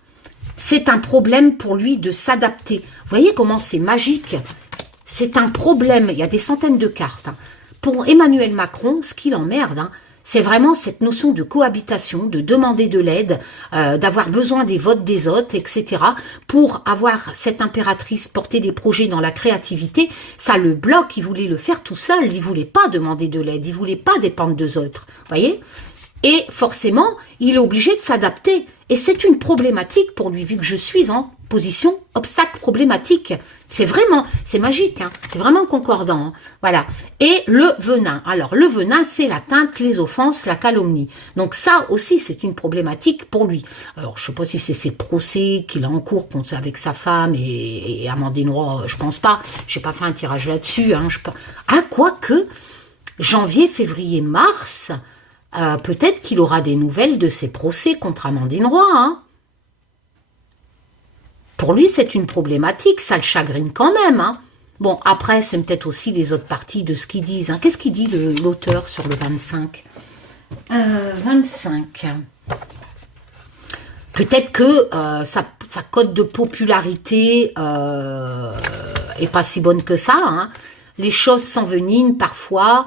c'est un problème pour lui de s'adapter. Vous voyez comment c'est magique ? C'est un problème, il y a des centaines de cartes. Hein. Pour Emmanuel Macron, ce qui l'emmerde, hein, c'est vraiment cette notion de cohabitation, de demander de l'aide, d'avoir besoin des votes des autres, etc. Pour avoir cette impératrice porter des projets dans la créativité, ça le bloque, il voulait le faire tout seul, il voulait pas demander de l'aide, il voulait pas dépendre des autres, voyez. Et forcément, il est obligé de s'adapter. Et c'est une problématique pour lui, vu que je suis en position obstacle problématique. C'est vraiment, c'est magique, hein, c'est vraiment concordant. Hein, voilà. Et le venin. Alors, le venin, c'est l'atteinte, les offenses, la calomnie. Donc ça aussi, c'est une problématique pour lui. Alors, je sais pas si c'est ses procès qu'il a en cours avec sa femme et Amandine Roy, je pense pas. J'ai pas fait un tirage là-dessus. Hein, quoique, janvier, février, mars... peut-être qu'il aura des nouvelles de ses procès contre Amandine Roy. Hein. Pour lui, c'est une problématique, ça le chagrine quand même. Hein. Bon, après, c'est peut-être aussi les autres parties de ce qu'ils disent. Hein. Qu'est-ce qu'il dit l'auteur sur le 25 25. Peut-être que sa cote de popularité est pas si bonne que ça. Hein. Les choses s'enveniment parfois...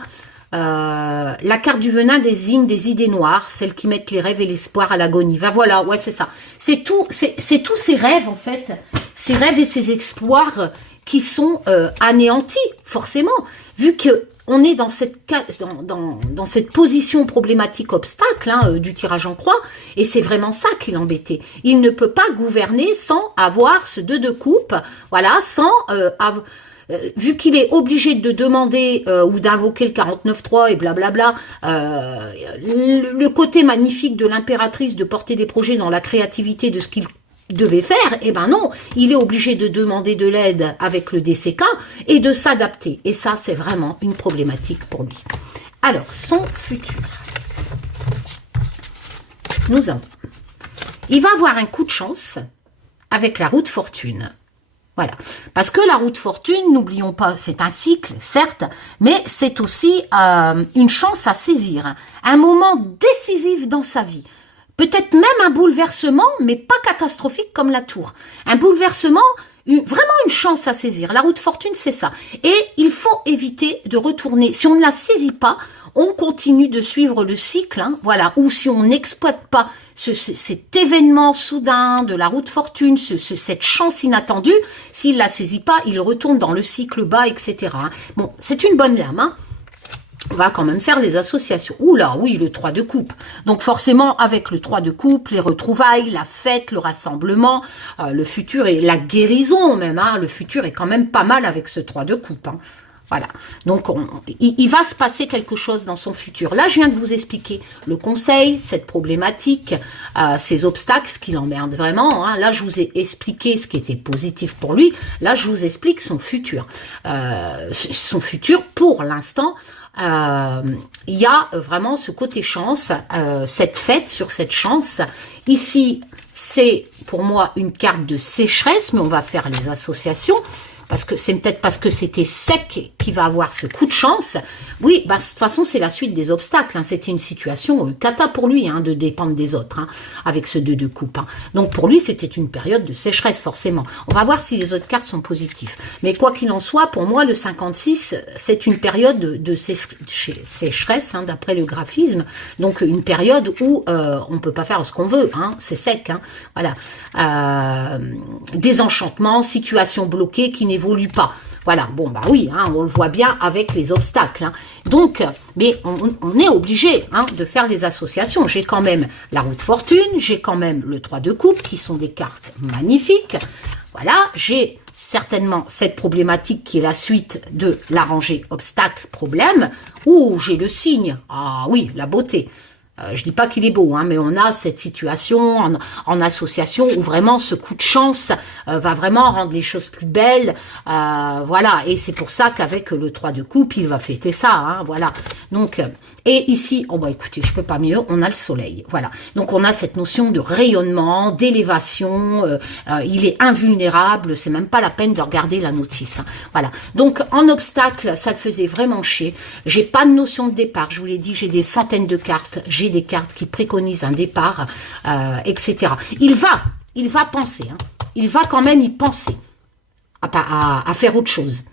la carte du venin désigne des idées noires, celles qui mettent les rêves et l'espoir à l'agonie. Va voilà, ouais, c'est ça. C'est tous ces rêves, en fait, ces rêves et ces espoirs qui sont anéantis, forcément, vu que on est dans cette position problématique obstacle hein, du tirage en croix, et c'est vraiment ça qui l'embêtait. Il ne peut pas gouverner sans avoir ce 2 de coupe, voilà, sans vu qu'il est obligé de demander ou d'invoquer le 49.3 et blablabla, le côté magnifique de l'impératrice de porter des projets dans la créativité de ce qu'il devait faire, eh ben non, il est obligé de demander de l'aide avec le DCK et de s'adapter. Et ça, c'est vraiment une problématique pour lui. Alors, son futur. Il va avoir un coup de chance avec la roue de fortune. Voilà, parce que la roue de fortune, n'oublions pas, c'est un cycle, certes, mais c'est aussi une chance à saisir, un moment décisif dans sa vie. Peut-être même un bouleversement, mais pas catastrophique comme la tour. Un bouleversement, vraiment une chance à saisir. La roue de fortune, c'est ça. Et il faut éviter de retourner. Si on ne la saisit pas, on continue de suivre le cycle, hein, voilà. Ou si on n'exploite pas cet événement soudain de la roue de fortune, cette chance inattendue, s'il la saisit pas, il retourne dans le cycle bas, etc. Hein. Bon, c'est une bonne lame, hein. On va quand même faire les associations. Oula, oui, le 3 de coupe. Donc forcément, avec le 3 de coupe, les retrouvailles, la fête, le rassemblement, le futur et la guérison même. Hein, le futur est quand même pas mal avec ce 3 de coupe. Hein. Voilà. Donc, il va se passer quelque chose dans son futur. Là, je viens de vous expliquer le conseil, cette problématique, ces obstacles, ce qui l'emmerde vraiment. Hein. Là, je vous ai expliqué ce qui était positif pour lui. Là, je vous explique son futur. Son futur, pour l'instant, il y a vraiment ce côté chance, cette fête sur cette chance. Ici, c'est pour moi une carte de sécheresse, mais on va faire les associations. Parce que c'est peut-être parce que c'était sec qui va avoir ce coup de chance. Oui, bah, de toute façon, c'est la suite des obstacles. Hein. C'était une situation cata pour lui, hein, de dépendre des autres, hein, avec ce 2 de coupe. Hein. Donc pour lui, c'était une période de sécheresse, forcément. On va voir si les autres cartes sont positives. Mais quoi qu'il en soit, pour moi, le 56, c'est une période de sécheresse, hein, d'après le graphisme. Donc une période où on peut pas faire ce qu'on veut. Hein. C'est sec. Hein. Voilà. Désenchantement, situation bloquée qui n'évolue pas. Voilà, bon, bah oui, hein, on le voit bien avec les obstacles. Hein. Donc, mais on est obligé, hein, de faire les associations. J'ai quand même la roue de fortune, j'ai quand même le 3 de coupe, qui sont des cartes magnifiques. Voilà, j'ai certainement cette problématique qui est la suite de la rangée obstacle-problème, où j'ai le signe, ah oui, la beauté. Je dis pas qu'il est beau, hein, mais on a cette situation en association où vraiment ce coup de chance va vraiment rendre les choses plus belles. Voilà, et c'est pour ça qu'avec le 3 de coupe, il va fêter ça. Hein, voilà. Donc, et ici, oh bah écoutez, je peux pas mieux, on a le soleil. Voilà. Donc on a cette notion de rayonnement, d'élévation. Il est invulnérable, c'est même pas la peine de regarder la notice. Hein, voilà. Donc en obstacle, ça le faisait vraiment chier. J'ai pas de notion de départ. Je vous l'ai dit, j'ai des centaines de cartes. J'ai des cartes qui préconisent un départ, etc. Il va penser, hein. Il va quand même y penser à faire autre chose.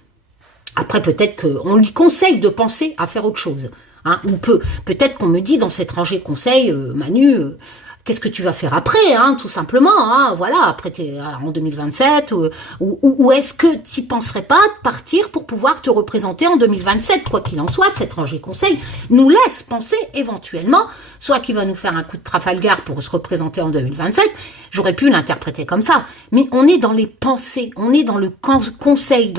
Après, peut-être qu'on lui conseille de penser à faire autre chose. Hein, ou peut-être qu'on me dit dans cette rangée conseil, Manu, qu'est-ce que tu vas faire après, hein, tout simplement, hein, voilà, après t'es en 2027, ou est-ce que tu penserais pas de partir pour pouvoir te représenter en 2027, quoi qu'il en soit, cette rangée conseil nous laisse penser éventuellement, soit qu'il va nous faire un coup de Trafalgar pour se représenter en 2027, j'aurais pu l'interpréter comme ça, mais on est dans les pensées, on est dans le conseil,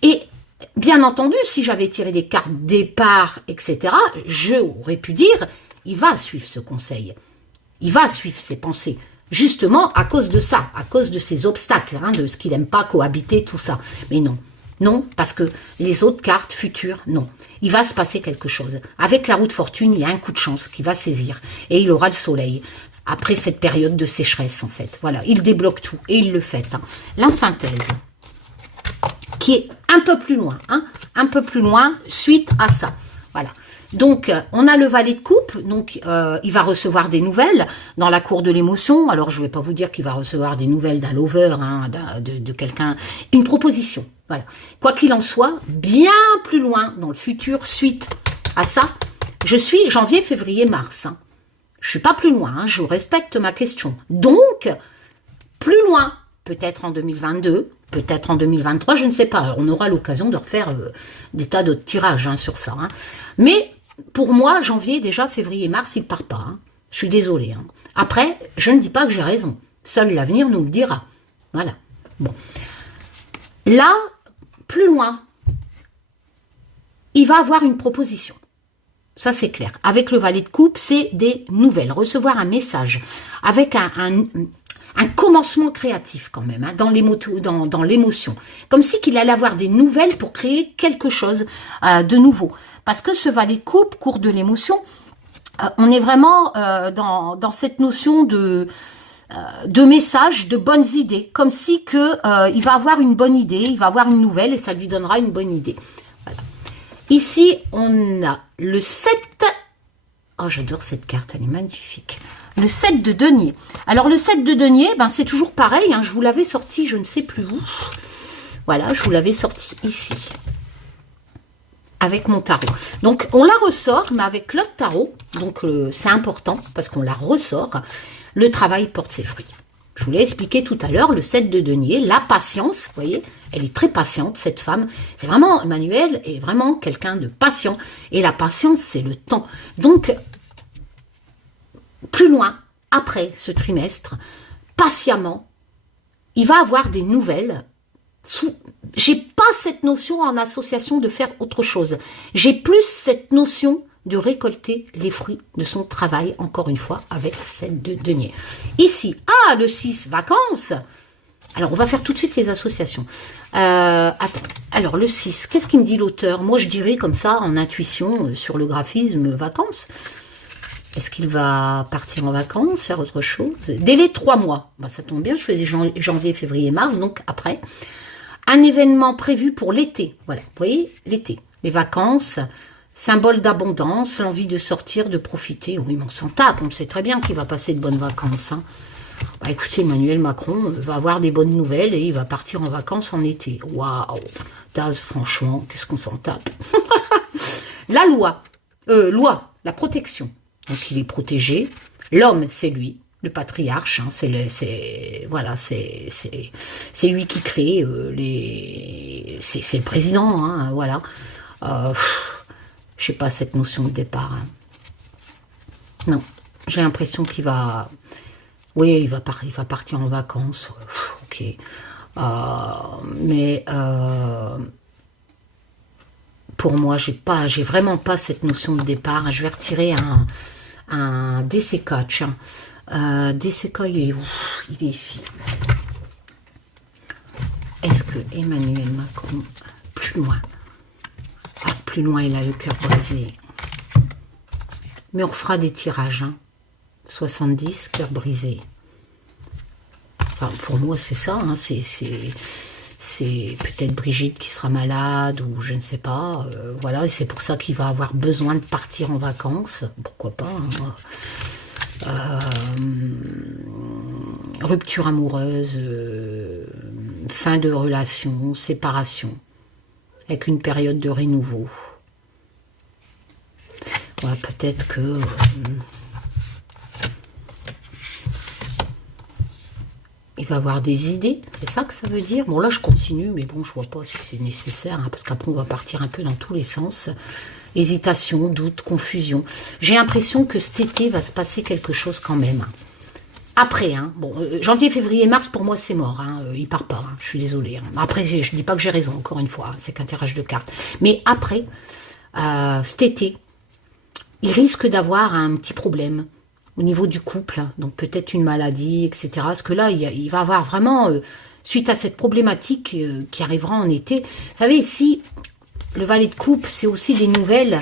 et bien entendu, si j'avais tiré des cartes départ, etc., j'aurais pu dire, il va suivre ce conseil. Il va suivre ses pensées, justement à cause de ça, à cause de ces obstacles, hein, de ce qu'il n'aime pas cohabiter, tout ça. Mais non, non, parce que les autres cartes futures, non. Il va se passer quelque chose. Avec la roue de fortune, il y a un coup de chance qui va saisir et il aura le soleil. Après cette période de sécheresse, en fait. Voilà, il débloque tout et il le fait. Hein. La synthèse, qui est un peu plus loin, hein, un peu plus loin, suite à ça. Voilà. Donc, on a le valet de coupe, donc il va recevoir des nouvelles dans la cour de l'émotion. Alors, je ne vais pas vous dire qu'il va recevoir des nouvelles d'un lover, hein, de quelqu'un, une proposition. Voilà. Quoi qu'il en soit, bien plus loin dans le futur, suite à ça, je suis janvier, février, mars. Hein. Je suis pas plus loin, hein, je respecte ma question. Donc, plus loin, peut-être en 2022, peut-être en 2023, je ne sais pas. On aura l'occasion de refaire des tas d'autres tirages, hein, sur ça. Hein. Mais pour moi, janvier, déjà, février, mars, il part pas. Hein. Je suis désolée. Hein. Après, je ne dis pas que j'ai raison. Seul l'avenir nous le dira. Voilà. Bon. Là, plus loin, il va avoir une proposition. Ça, c'est clair. Avec le valet de coupe, c'est des nouvelles. Recevoir un message avec un commencement créatif quand même, hein, dans l'émotion. Comme si qu'il allait avoir des nouvelles pour créer quelque chose de nouveau. Parce que ce valet de coupe, cours de l'émotion, on est vraiment dans cette notion de message, de bonnes idées. Comme si il va avoir une bonne idée, il va avoir une nouvelle et ça lui donnera une bonne idée. Voilà. Ici, on a le 7 Oh, j'adore cette carte, elle est magnifique. Le 7 de denier. Alors, le 7 de denier, ben, c'est toujours pareil. Hein, je vous l'avais sorti, je ne sais plus où. Voilà, je vous l'avais sorti ici. Avec mon tarot. Donc, on la ressort, mais avec l'autre tarot. Donc, c'est important parce qu'on la ressort. Le travail porte ses fruits. Je vous l'ai expliqué tout à l'heure, le 7 de denier, la patience, vous voyez, elle est très patiente, cette femme. C'est vraiment, Emmanuel est vraiment quelqu'un de patient. Et la patience, c'est le temps. Donc, plus loin, après ce trimestre, patiemment, il va avoir des nouvelles. J'ai pas cette notion en association de faire autre chose. J'ai plus cette notion de récolter les fruits de son travail, encore une fois, avec celle de denier. Ici, le 6, vacances. Alors, on va faire tout de suite les associations. Attends, alors le 6, qu'est-ce qu'il me dit l'auteur? Moi, je dirais comme ça, en intuition, sur le graphisme, vacances. Est-ce qu'il va partir en vacances, faire autre chose? Délai 3 mois. Bah, ça tombe bien, je faisais janvier, février, mars, donc après. Un événement prévu pour l'été. Voilà, vous voyez, l'été. Les vacances, symbole d'abondance, l'envie de sortir, de profiter. Oui, mais on s'en tape, on sait très bien qu'il va passer de bonnes vacances. Hein. Bah, écoutez, Emmanuel Macron va avoir des bonnes nouvelles et il va partir en vacances en été. Waouh, Daz, franchement, qu'est-ce qu'on s'en tape. La loi, la protection. Donc il est protégé. L'homme, c'est lui, le patriarche. Hein, c'est lui qui crée c'est le président. Hein, voilà. Je sais pas cette notion de départ. Hein. Non, j'ai l'impression qu'il va. Oui, il va partir en vacances. Ok. Mais pour moi, j'ai vraiment pas cette notion de départ. Je vais retirer un DC4. DC4, il est où? Il est ici. Est-ce que Emmanuel Macron, plus loin, plus loin, il a le cœur brisé. Mais on refera des tirages. Hein. 70, cœur brisé. Enfin, pour moi, c'est ça. Hein. C'est peut-être Brigitte qui sera malade ou je ne sais pas. Voilà, c'est pour ça qu'il va avoir besoin de partir en vacances. Pourquoi pas. Hein. Rupture amoureuse, fin de relation, séparation, avec une période de renouveau. Ouais, peut-être que... il va avoir des idées, c'est ça que ça veut dire. Bon, là, je continue, mais bon, je vois pas si c'est nécessaire, hein, parce qu'après, on va partir un peu dans tous les sens. Hésitation, doute, confusion. J'ai l'impression que cet été va se passer quelque chose quand même. Après, hein, bon, janvier, février, mars, pour moi, c'est mort. Hein, il part pas, hein, je suis désolée. Hein. Après, je dis pas que j'ai raison, encore une fois, hein, c'est qu'un tirage de cartes. Mais après, cet été, il risque d'avoir un petit problème au niveau du couple, donc peut-être une maladie, etc. Parce que là, il va avoir vraiment, suite à cette problématique qui arrivera en été, vous savez, ici, le valet de coupe, c'est aussi des nouvelles.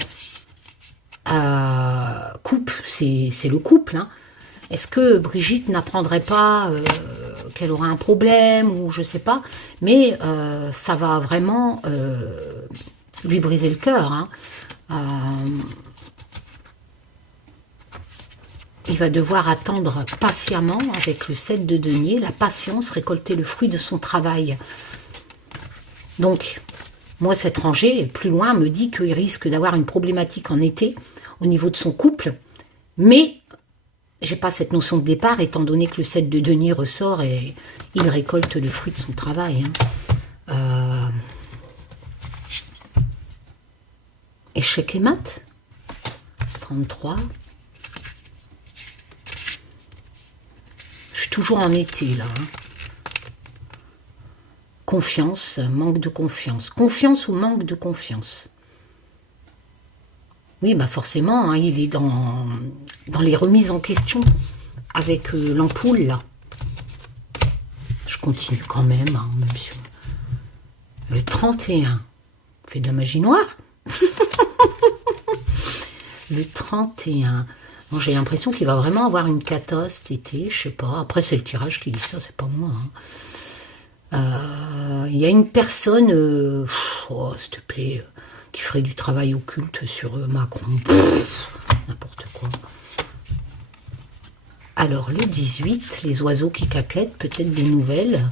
Coupe, c'est le couple. Hein. Est-ce que Brigitte n'apprendrait pas qu'elle aura un problème, ou je sais pas, mais ça va vraiment lui briser le cœur. Hein. Il va devoir attendre patiemment, avec le 7 de denier, la patience, récolter le fruit de son travail. Donc, moi, cette rangée, plus loin, me dit qu'il risque d'avoir une problématique en été, au niveau de son couple, mais j'ai pas cette notion de départ, étant donné que le 7 de denier ressort et il récolte le fruit de son travail. Hein. Échec et mat, 33. Je suis toujours en été, là. Hein. Confiance, manque de confiance. Confiance ou manque de confiance? Oui, bah forcément, hein, il est dans les remises en question avec l'ampoule, là. Je continue quand même, hein, même si... Le 31, on fait de la magie noire. Le 31... Bon, j'ai l'impression qu'il va vraiment avoir une cata cet été, je sais pas. Après, c'est le tirage qui dit ça, c'est pas moi. Hein. Il y a une personne, s'il te plaît, qui ferait du travail occulte sur Macron. N'importe quoi. Alors, le 18, les oiseaux qui caquettent, peut-être des nouvelles.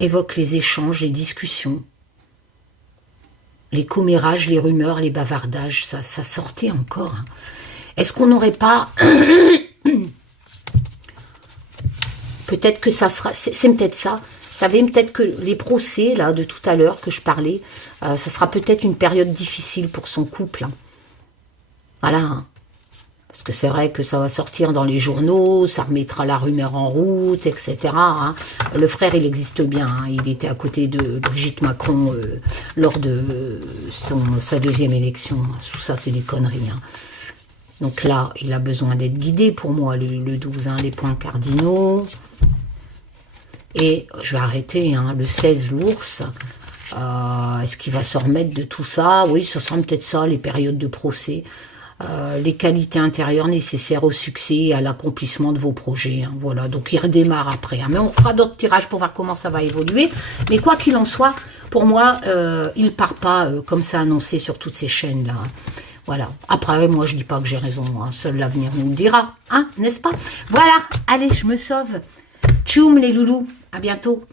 Évoque les échanges, les discussions. Les commérages, les rumeurs, les bavardages, ça sortait encore. Hein. Est-ce qu'on n'aurait pas... peut-être que ça sera... C'est peut-être ça. Vous savez, peut-être que les procès, là, de tout à l'heure que je parlais, ça sera peut-être une période difficile pour son couple. Hein. Voilà. Hein. Parce que c'est vrai que ça va sortir dans les journaux, ça remettra la rumeur en route, etc. Hein. Le frère, il existe bien. Hein. Il était à côté de Brigitte Macron lors de sa deuxième élection. Tout ça, c'est des conneries. Hein. Donc là, il a besoin d'être guidé pour moi, le 12, hein, les points cardinaux. Et je vais arrêter, hein, le 16, l'ours. Est-ce qu'il va se remettre de tout ça? Oui, ce sera peut-être ça, les périodes de procès. Les qualités intérieures nécessaires au succès et à l'accomplissement de vos projets. Hein, voilà, donc il redémarre après. Hein, mais on fera d'autres tirages pour voir comment ça va évoluer. Mais quoi qu'il en soit, pour moi, il part pas comme ça annoncé sur toutes ces chaînes-là. Hein. Voilà. Après, moi, je dis pas que j'ai raison. Hein. Seul l'avenir nous le dira. Hein, n'est-ce pas? Voilà. Allez, je me sauve. Tchoum les loulous. À bientôt.